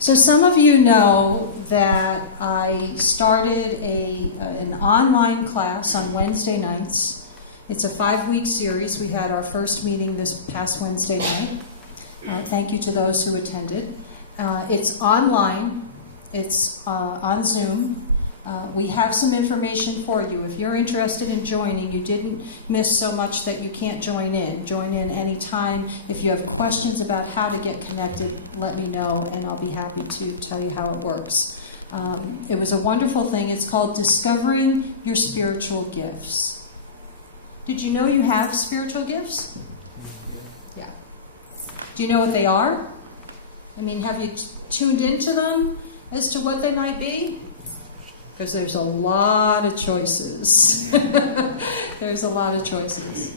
So some of you know that I started an online class on Wednesday nights. It's a 5-week series. We had our first meeting this past Wednesday night. Thank you to those who attended. It's online. It's on Zoom. We have some information for you. If you're interested in joining, you didn't miss so much that you can't join in. Join in anytime. If you have questions about how to get connected, let me know, and I'll be happy to tell you how it works. It was a wonderful thing. It's called Discovering Your Spiritual Gifts. Did you know you have spiritual gifts? Yeah. Do you know what they are? I mean, have you tuned into them as to what they might be? Because there's a lot of choices. There's a lot of choices.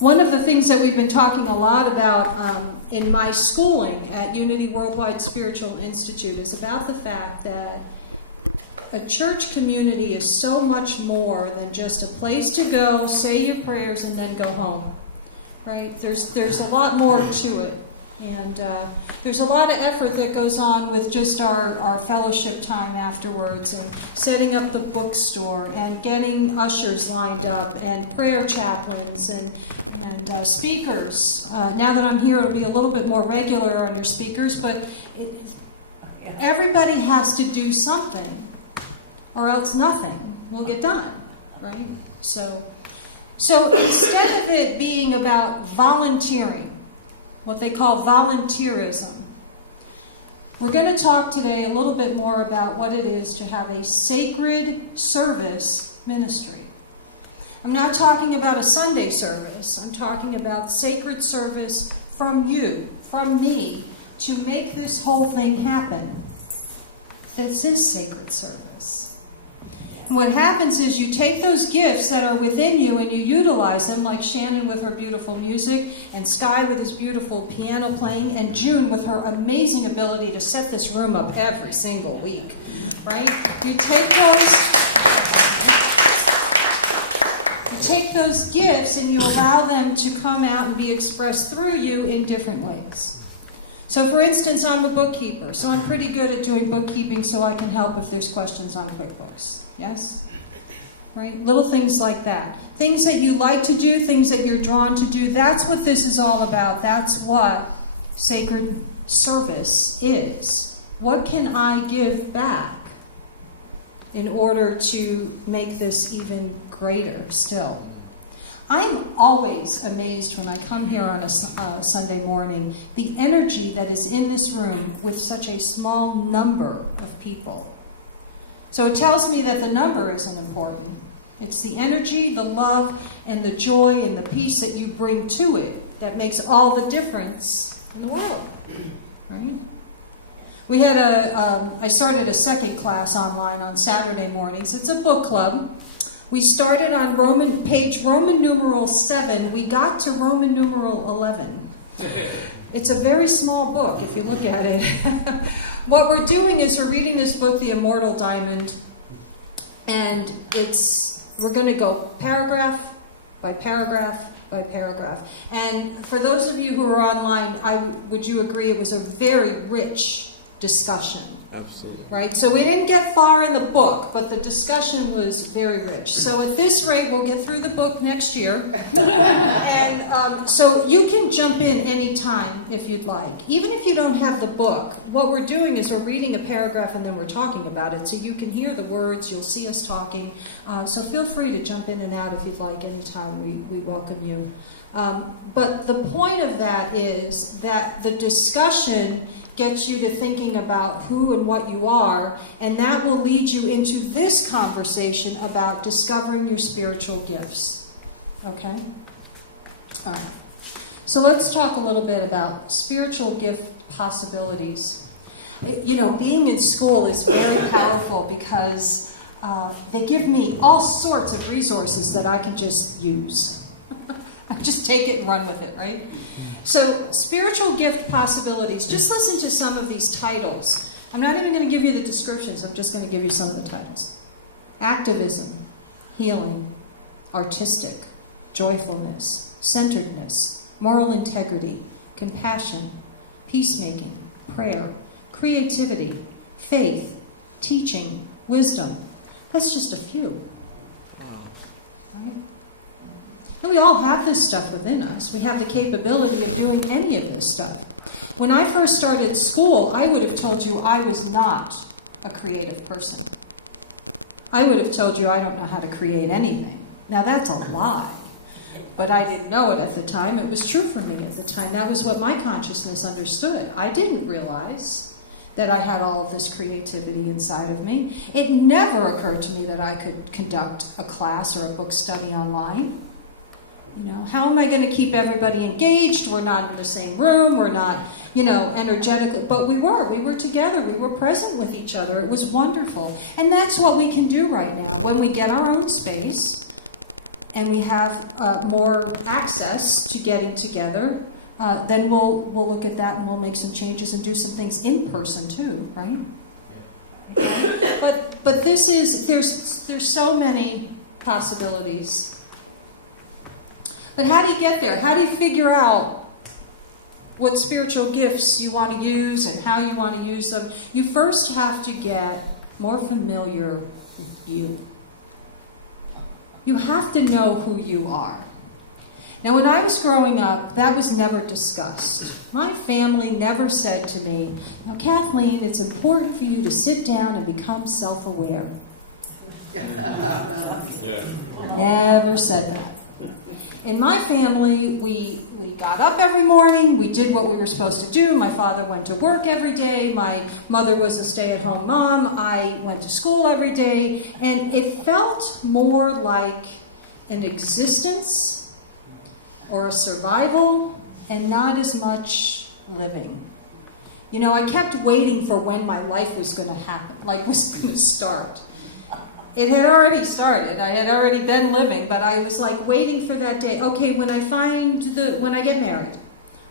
One of the things that we've been talking a lot about in my schooling at Unity Worldwide Spiritual Institute is about the fact that a church community is so much more than just a place to go, say your prayers, and then go home. Right? There's a lot more to it. And there's a lot of effort that goes on with just our fellowship time afterwards, and setting up the bookstore, and getting ushers lined up, and prayer chaplains, and speakers. Now that I'm here, it'll be a little bit more regular on your speakers, but everybody has to do something, or else nothing will get done, right? So instead of it being about volunteering, what they call volunteerism, we're going to talk today a little bit more about what it is to have a sacred service ministry. I'm not talking about a Sunday service. I'm talking about sacred service from you, from me, to make this whole thing happen. This is sacred service. And what happens is you take those gifts that are within you and you utilize them, like Shannon with her beautiful music, and Sky with his beautiful piano playing, and June with her amazing ability to set this room up every single week, right? You take those gifts and you allow them to come out and be expressed through you in different ways. So for instance, I'm a bookkeeper, so I'm pretty good at doing bookkeeping, so I can help if there's questions on QuickBooks. Yes? Right? Little things like that. Things that you like to do, things that you're drawn to do, that's what this is all about. That's what sacred service is. What can I give back in order to make this even greater still? I'm always amazed when I come here on a Sunday morning, the energy that is in this room with such a small number of people. So it tells me that the number isn't important. It's the energy, the love, and the joy and the peace that you bring to it that makes all the difference in the world. Right? We had I started a second class online on Saturday mornings. It's a book club. We started on Roman numeral 7. We got to Roman numeral 11. It's a very small book if you look at it. What we're doing is we're reading this book, The Immortal Diamond, and we're going to go paragraph by paragraph by paragraph. And for those of you who are online, would you agree it was a very rich discussion? Absolutely. Right? So we didn't get far in the book, but the discussion was very rich. So at this rate, we'll get through the book next year. And so you can jump in any time if you'd like. Even if you don't have the book, what we're doing is we're reading a paragraph and then we're talking about it. So you can hear the words, you'll see us talking. So feel free to jump in and out if you'd like anytime. We welcome you. But the point of that is that the discussion gets you to thinking about who and what you are, and that will lead you into this conversation about discovering your spiritual gifts. Okay? All right. So let's talk a little bit about spiritual gift possibilities. You know, being in school is very powerful because they give me all sorts of resources that I can just use. I just take it and run with it, right? So, spiritual gift possibilities. Just listen to some of these titles. I'm not even going to give you the descriptions. I'm just going to give you some of the titles. Activism, healing, artistic, joyfulness, centeredness, moral integrity, compassion, peacemaking, prayer, creativity, faith, teaching, wisdom. That's just a few. Right? And we all have this stuff within us. We have the capability of doing any of this stuff. When I first started school, I would have told you I was not a creative person. I would have told you I don't know how to create anything. Now that's a lie. But I didn't know it at the time. It was true for me at the time. That was what my consciousness understood. I didn't realize that I had all of this creativity inside of me. It never occurred to me that I could conduct a class or a book study online. You know, how am I going to keep everybody engaged? We're not in the same room. We're not, energetically. But we were together. We were present with each other. It was wonderful. And that's what we can do right now. When we get our own space and we have more access to getting together, then we'll look at that and we'll make some changes and do some things in person too, right? But this is, there's so many possibilities. But how do you get there? How do you figure out what spiritual gifts you want to use and how you want to use them? You first have to get more familiar with you. You have to know who you are. Now, when I was growing up, that was never discussed. My family never said to me, "Now, Kathleen, it's important for you to sit down and become self-aware." Never said that. In my family, we got up every morning, we did what we were supposed to do. My father went to work every day, my mother was a stay-at-home mom, I went to school every day, and it felt more like an existence or a survival and not as much living. You know, I kept waiting for when my life was going to happen, was going to start. It had already started. I had already been living, but I was waiting for that day. Okay, when I get married,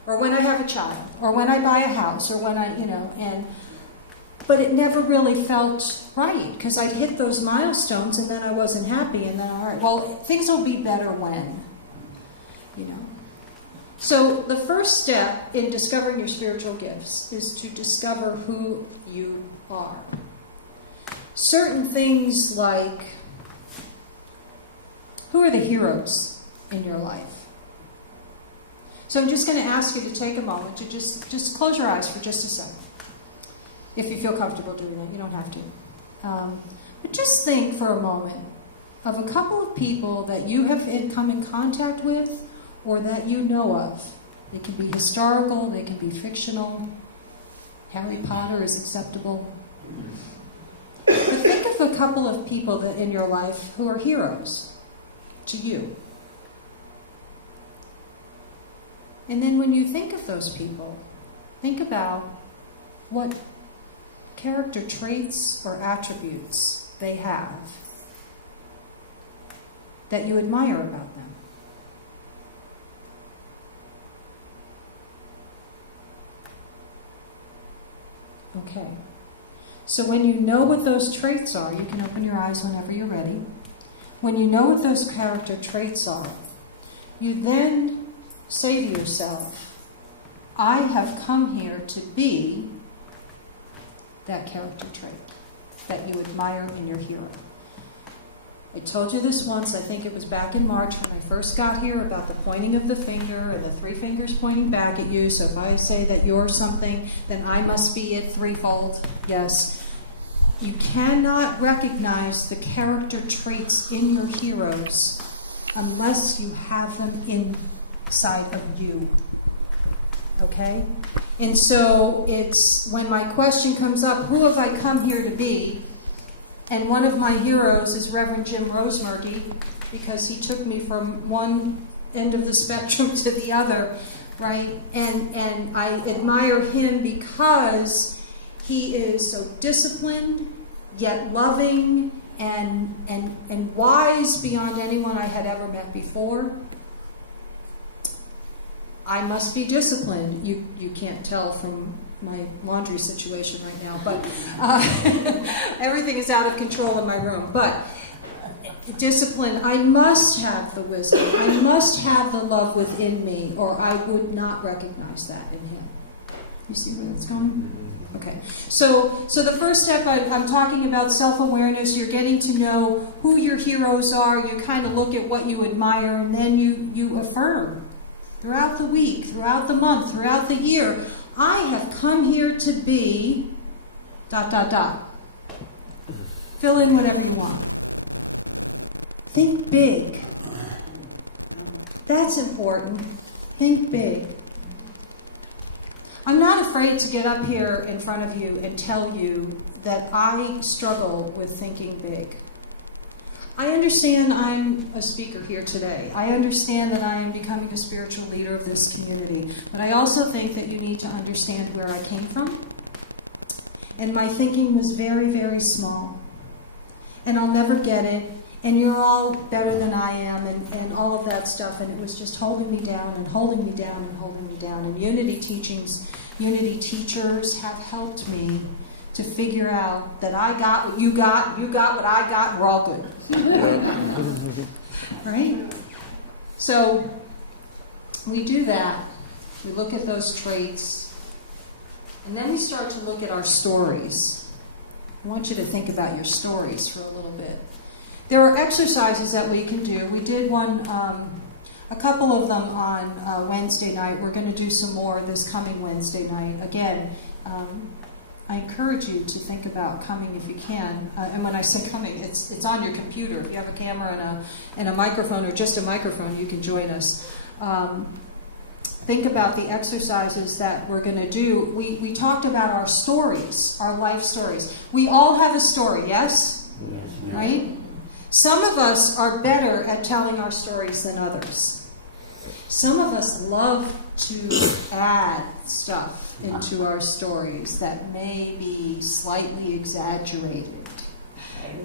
or when I have a child, or when I buy a house, or when but it never really felt right because I'd hit those milestones and then I wasn't happy and then, all right, well, things will be better when, So the first step in discovering your spiritual gifts is to discover who you are. Certain things like, who are the heroes in your life? So I'm just going to ask you to take a moment to just close your eyes for just a second. If you feel comfortable doing that, you don't have to. But just think for a moment of a couple of people that you have come in contact with or that you know of. They can be historical, they can be fictional. Harry Potter is acceptable. But think of a couple of people that in your life who are heroes to you. And then when you think of those people, think about what character traits or attributes they have that you admire about them. Okay. So when you know what those traits are, you can open your eyes whenever you're ready. When you know what those character traits are, you then say to yourself, I have come here to be that character trait that you admire in your hero. I told you this once, I think it was back in March when I first got here, about the pointing of the finger and the three fingers pointing back at you. So if I say that you're something, then I must be it threefold. Yes. You cannot recognize the character traits in your heroes unless you have them inside of you. Okay? And so it's when my question comes up, who have I come here to be? And one of my heroes is Reverend Jim Rosemurky, because he took me from one end of the spectrum to the other, right? And I admire him because he is so disciplined, yet loving, and wise beyond anyone I had ever met before. I must be disciplined. You can't tell from my laundry situation right now, but everything is out of control in my room. But discipline, I must have the wisdom. I must have the love within me, or I would not recognize that in him. You see where that's going? Okay. So the first step, I'm talking about self-awareness. You're getting to know who your heroes are. You kind of look at what you admire, and then you affirm throughout the week, throughout the month, throughout the year. I have come here to be ... Fill in whatever you want. Think big. That's important. Think big. I'm not afraid to get up here in front of you and tell you that I struggle with thinking big. I understand I'm a speaker here today. I understand that I am becoming the spiritual leader of this community. But I also think that you need to understand where I came from. And my thinking was very, very small. And I'll never get it. And you're all better than I am, and all of that stuff. And it was just holding me down and holding me down and holding me down. And Unity teachers have helped me to figure out that I got what you got what I got, we're all good. Right? So we do that. We look at those traits. And then we start to look at our stories. I want you to think about your stories for a little bit. There are exercises that we can do. We did one, a couple of them on Wednesday night. We're going to do some more this coming Wednesday night. Again, I encourage you to think about coming if you can. And when I say coming, it's on your computer. If you have a camera and a microphone, or just a microphone, you can join us. Think about the exercises that we're going to do. We talked about our stories, our life stories. We all have a story, yes? Yes. Right? Some of us are better at telling our stories than others. Some of us love to add stuff into our stories that may be slightly exaggerated.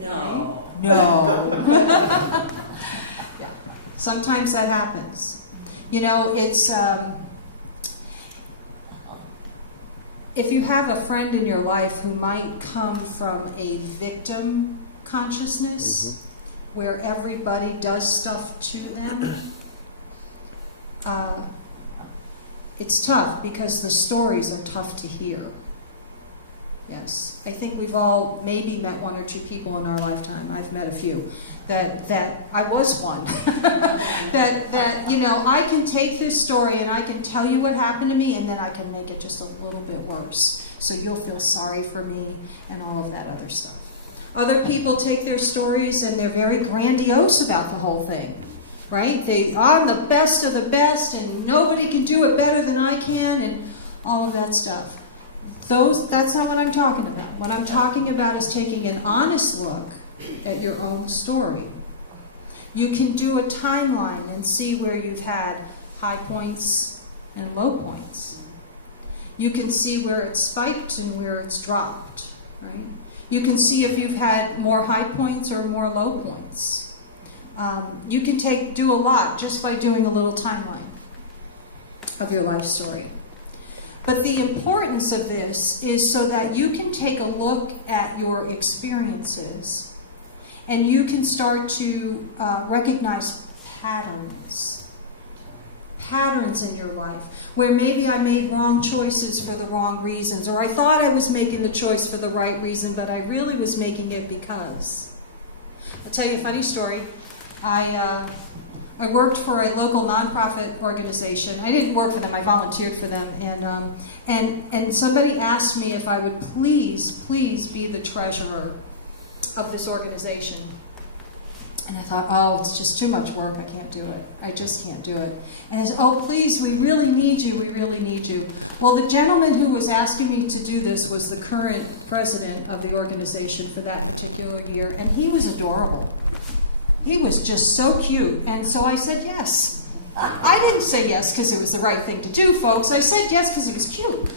No. No. Yeah. Sometimes that happens. You know, it's if you have a friend in your life who might come from a victim consciousness, where everybody does stuff to them, it's tough because the stories are tough to hear. Yes. I think we've all maybe met one or two people in our lifetime. I've met a few. That I was one. that you know, I can take this story and I can tell you what happened to me, and then I can make it just a little bit worse. So you'll feel sorry for me and all of that other stuff. Other people take their stories and they're very grandiose about the whole thing, right? I'm the best of the best and nobody can do it better than I can, and all of that stuff. That's not what I'm talking about. What I'm talking about is taking an honest look at your own story. You can do a timeline and see where you've had high points and low points. You can see where it's spiked and where it's dropped, right? You can see if you've had more high points or more low points. You can do a lot just by doing a little timeline of your life story. But the importance of this is so that you can take a look at your experiences and you can start to recognize patterns in your life, where maybe I made wrong choices for the wrong reasons, or I thought I was making the choice for the right reason, but I really was making it because. I'll tell you a funny story. I worked for a local nonprofit organization. I didn't work for them, I volunteered for them, and somebody asked me if I would please be the treasurer of this organization. And I thought, oh, it's just too much work. I can't do it. I just can't do it. And I said, oh, please, we really need you. We really need you. Well, the gentleman who was asking me to do this was the current president of the organization for that particular year, and he was adorable. He was just so cute. And so I said yes. I didn't say yes because it was the right thing to do, folks. I said yes because it was cute.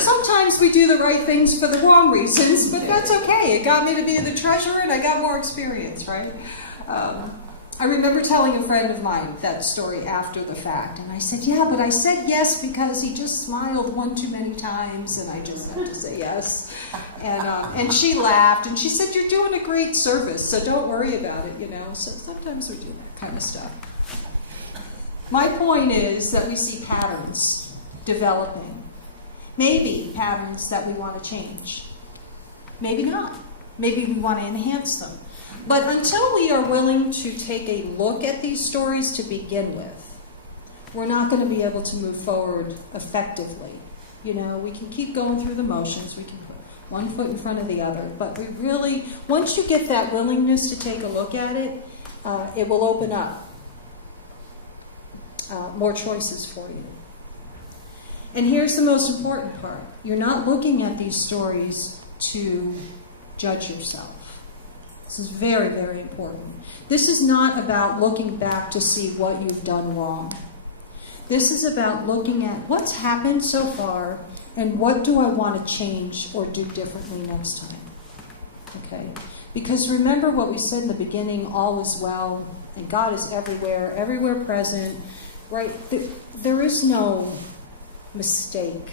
Sometimes we do the right things for the wrong reasons, but that's okay. It got me to be the treasurer, and I got more experience, right? I remember telling a friend of mine that story after the fact, and I said, yeah, but I said yes because he just smiled one too many times, and I just had to say yes. And she laughed, and she said, you're doing a great service, so don't worry about it, you know. So sometimes we do that kind of stuff. My point is that we see patterns developing. Maybe patterns that we want to change. Maybe not. Maybe we want to enhance them. But until we are willing to take a look at these stories to begin with, we're not going to be able to move forward effectively. You know, we can keep going through the motions, we can put one foot in front of the other, but we really, once you get that willingness to take a look at it, it will open up more choices for you. And here's the most important part. You're not looking at these stories to judge yourself. This is very, very important. This is not about looking back to see what you've done wrong. This is about looking at what's happened so far and what do I want to change or do differently next time. Okay? Because remember what we said in the beginning, all is well, and God is everywhere, everywhere present, right? There is no mistake.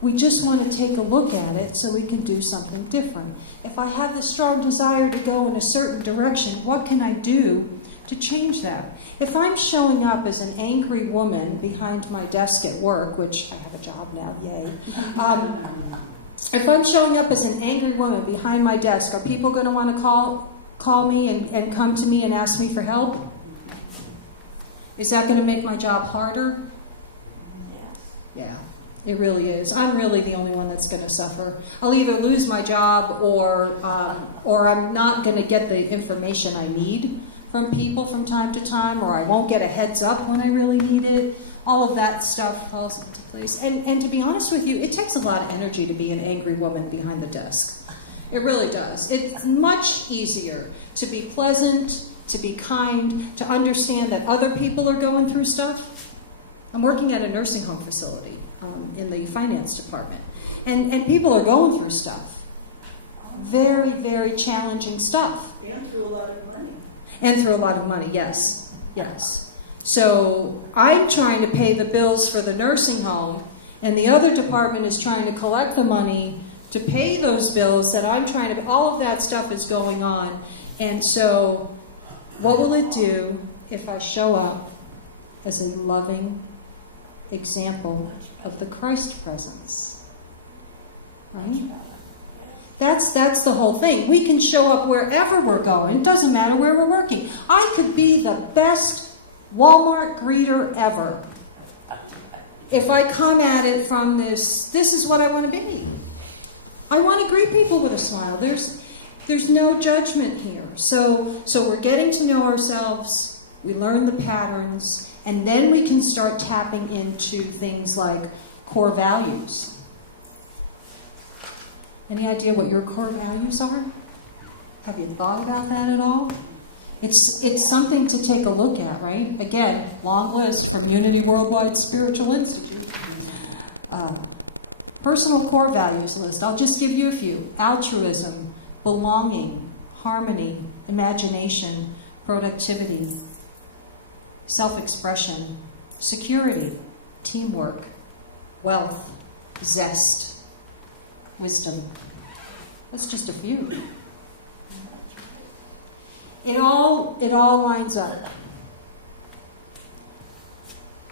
We just want to take a look at it so we can do something different. If I have the strong desire to go in a certain direction, what can I do to change that? If I'm showing up as an angry woman behind my desk at work, which I have a job now, yay. If I'm showing up as an angry woman behind my desk, are people going to want to call me and come to me and ask me for help? Is that going to make my job harder? Yeah, it really is. I'm really the only one that's going to suffer. I'll either lose my job or I'm not going to get the information I need from people from time to time, or I won't get a heads up when I really need it. All of that stuff falls into place. And to be honest with you, it takes a lot of energy to be an angry woman behind the desk. It really does. It's much easier to be pleasant, to be kind, to understand that other people are going through stuff. I'm working at a nursing home facility in the finance department, and people are going through stuff. Very, very challenging stuff. And through a lot of money. And through a lot of money, yes. Yes. So I'm trying to pay the bills for the nursing home, and the other department is trying to collect the money to pay those bills that I'm trying to, all of that stuff is going on. And so what will it do if I show up as a loving example of the Christ presence? Right? That's the whole thing. We can show up wherever we're going. It doesn't matter where we're working. I could be the best Walmart greeter ever. If I come at it from this is what I want to be. I want to greet people with a smile. There's no judgment here. So we're getting to know ourselves, we learn the patterns, and then we can start tapping into things like core values. Any idea what your core values are? Have you thought about that at all? It's something to take a look at, right? Again, long list from Unity Worldwide Spiritual Institute. Personal core values list. I'll just give you a few. Altruism, belonging, harmony, imagination, productivity, self-expression, security, teamwork, wealth, zest, wisdom. That's just a few. It all lines up.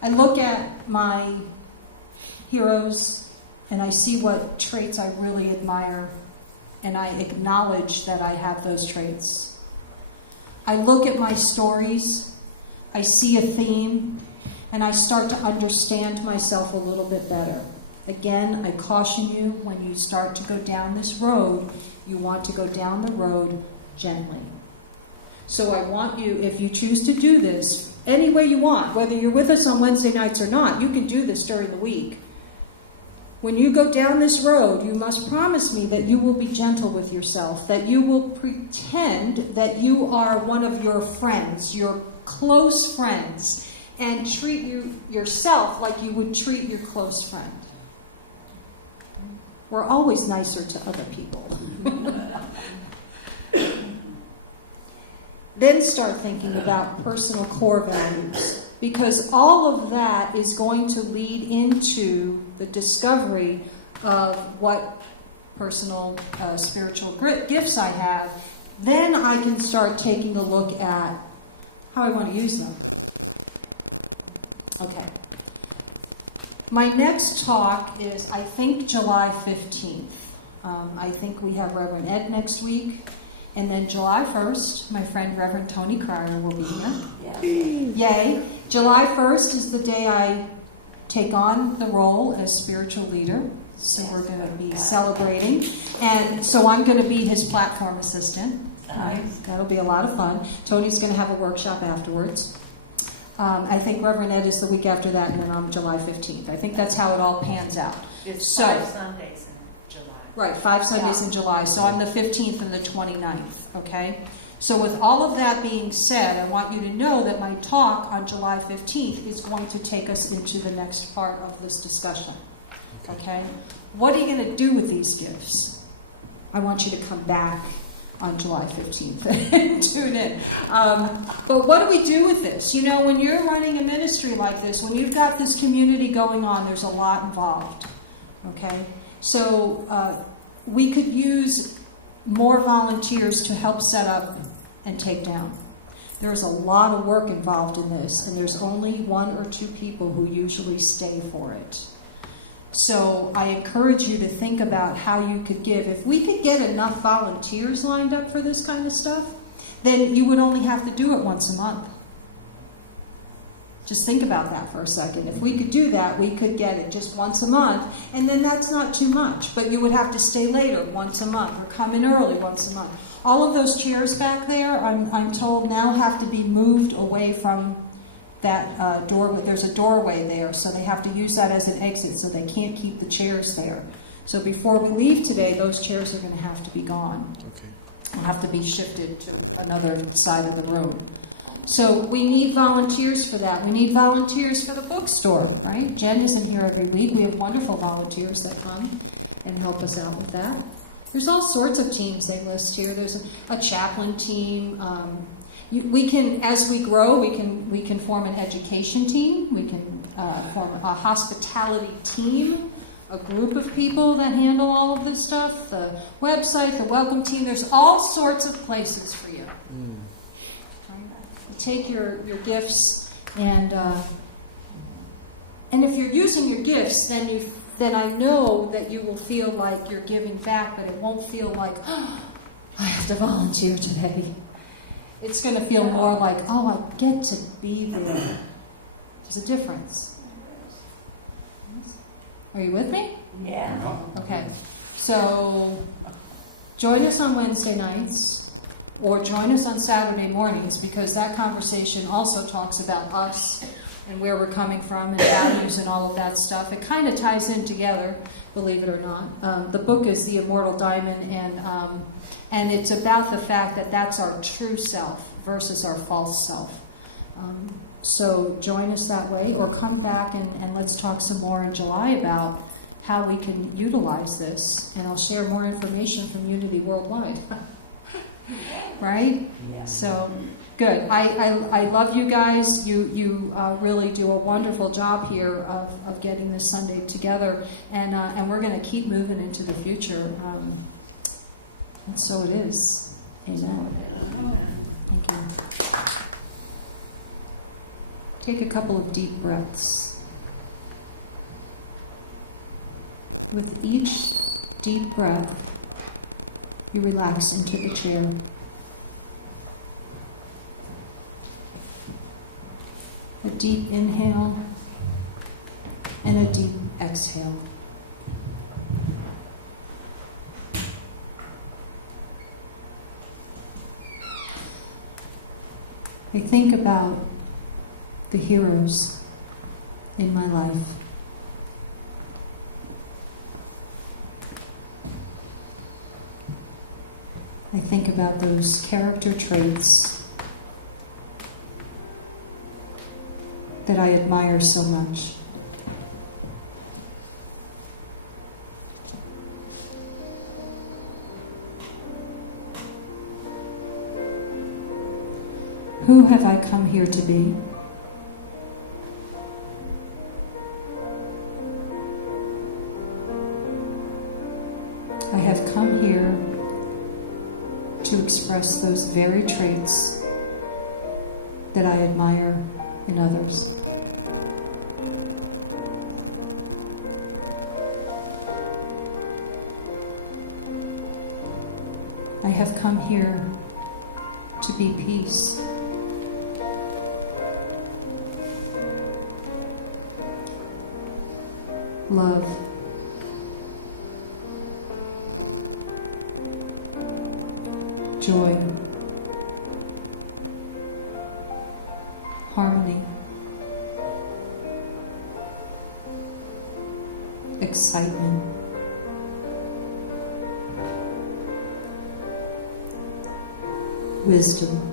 I look at my heroes and I see what traits I really admire, and I acknowledge that I have those traits. I look at my stories, I see a theme, and I start to understand myself a little bit better. Again, I caution you, when you start to go down this road, you want to go down the road gently. So I want you, if you choose to do this, any way you want, whether you're with us on Wednesday nights or not, you can do this during the week. When you go down this road, you must promise me that you will be gentle with yourself, that you will pretend that you are one of your friends, your close friends, and treat yourself like you would treat your close friend. We're always nicer to other people. Then start thinking about personal core values, because all of that is going to lead into the discovery of what personal spiritual gifts I have. Then I can start taking a look at how I want to use them. Okay. My next talk is, I think, July 15th. I think we have Reverend Ed next week. And then July 1st, my friend Reverend Tony Cryer will be here. Yay. July 1st is the day I take on the role as spiritual leader. So we're going to be celebrating. And so I'm going to be his platform assistant. That'll be a lot of fun. Tony's going to have a workshop afterwards. I think Reverend Ed is the week after that, and then on July 15th. I think that's how it all pans out. It's 5 Sundays in July. Right, 5 Sundays in July. So I'm the 15th and the 29th, okay? So with all of that being said, I want you to know that my talk on July 15th is going to take us into the next part of this discussion, okay? What are you going to do with these gifts? I want you to come back on July 15th and tune in. But what do we do with this? You know, when you're running a ministry like this, when you've got this community going on, there's a lot involved, okay? So we could use more volunteers to help set up and take down. There's a lot of work involved in this, and there's only 1 or 2 people who usually stay for it. So I encourage you to think about how you could give. If we could get enough volunteers lined up for this kind of stuff, then you would only have to do it once a month. Just think about that for a second. If we could do that, we could get it just once a month, and then that's not too much. But you would have to stay later once a month, or come in early once a month. All of those chairs back there, I'm told, now have to be moved away from that doorway. There's a doorway there, so they have to use that as an exit, so they can't keep the chairs there. So before we leave today, those chairs are going to have to be gone. Okay. They'll have to be shifted to another side of the room. So we need volunteers for that. We need volunteers for the bookstore, right? Jen isn't here every week. We have wonderful volunteers that come and help us out with that. There's all sorts of teams they list here. There's a chaplain team. We can, as we grow, we can form an education team. We can form a hospitality team, a group of people that handle all of this stuff. The website, the welcome team. There's all sorts of places for you. Take your gifts, and if you're using your gifts, then I know that you will feel like you're giving back, but it won't feel like, oh, I have to volunteer today. It's going to feel more like, oh, I get to be there. There's a difference. Are you with me? Yeah. Okay. So join us on Wednesday nights. Or join us on Saturday mornings, because that conversation also talks about us and where we're coming from and values and all of that stuff. It kind of ties in together, believe it or not. The book is The Immortal Diamond, and it's about the fact that that's our true self versus our false self. So join us that way, or come back and let's talk some more in July about how we can utilize this. And I'll share more information from Unity Worldwide. Right? Yeah. So, good. I love you guys. You really do a wonderful job here of getting this Sunday together, and we're going to keep moving into the future. And so it is. Amen. Thank you. Take a couple of deep breaths. With each deep breath, you relax into the chair. A deep inhale and a deep exhale. I think about the heroes in my life. I think about those character traits that I admire so much. Who have I come here to be? I have come here to express those very traits that I admire in others. I have come here to be peace. Love. Joy. Harmony. Excitement. Wisdom.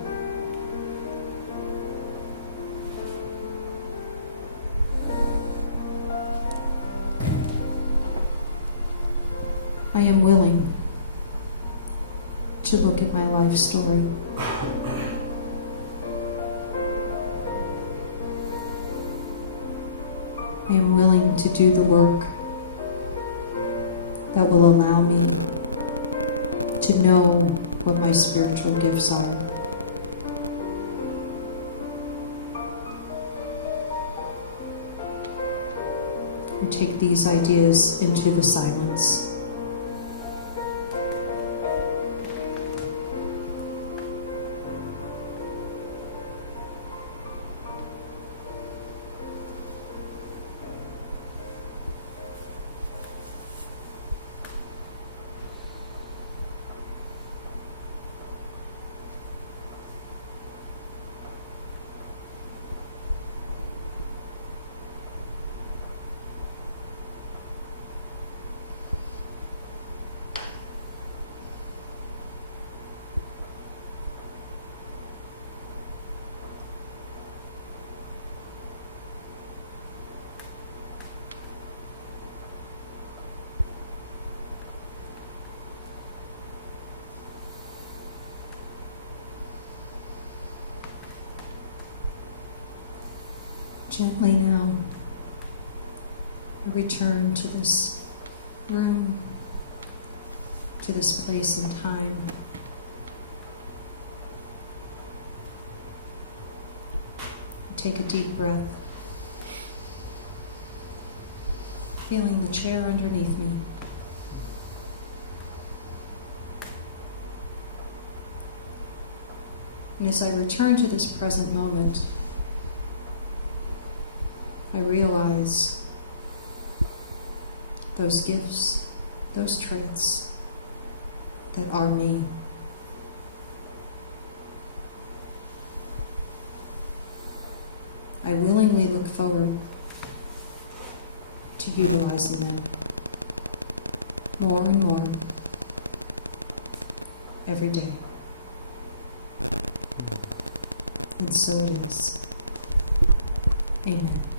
I am willing to look at my life story. I am willing to do the work that will allow me to know what my spiritual gifts are. And take these ideas into the silence. Gently now, I return to this room, to this place and time. Take a deep breath, feeling the chair underneath me. And as I return to this present moment, I realize those gifts, those traits that are me. I willingly look forward to utilizing them more and more every day. And so it is. Amen.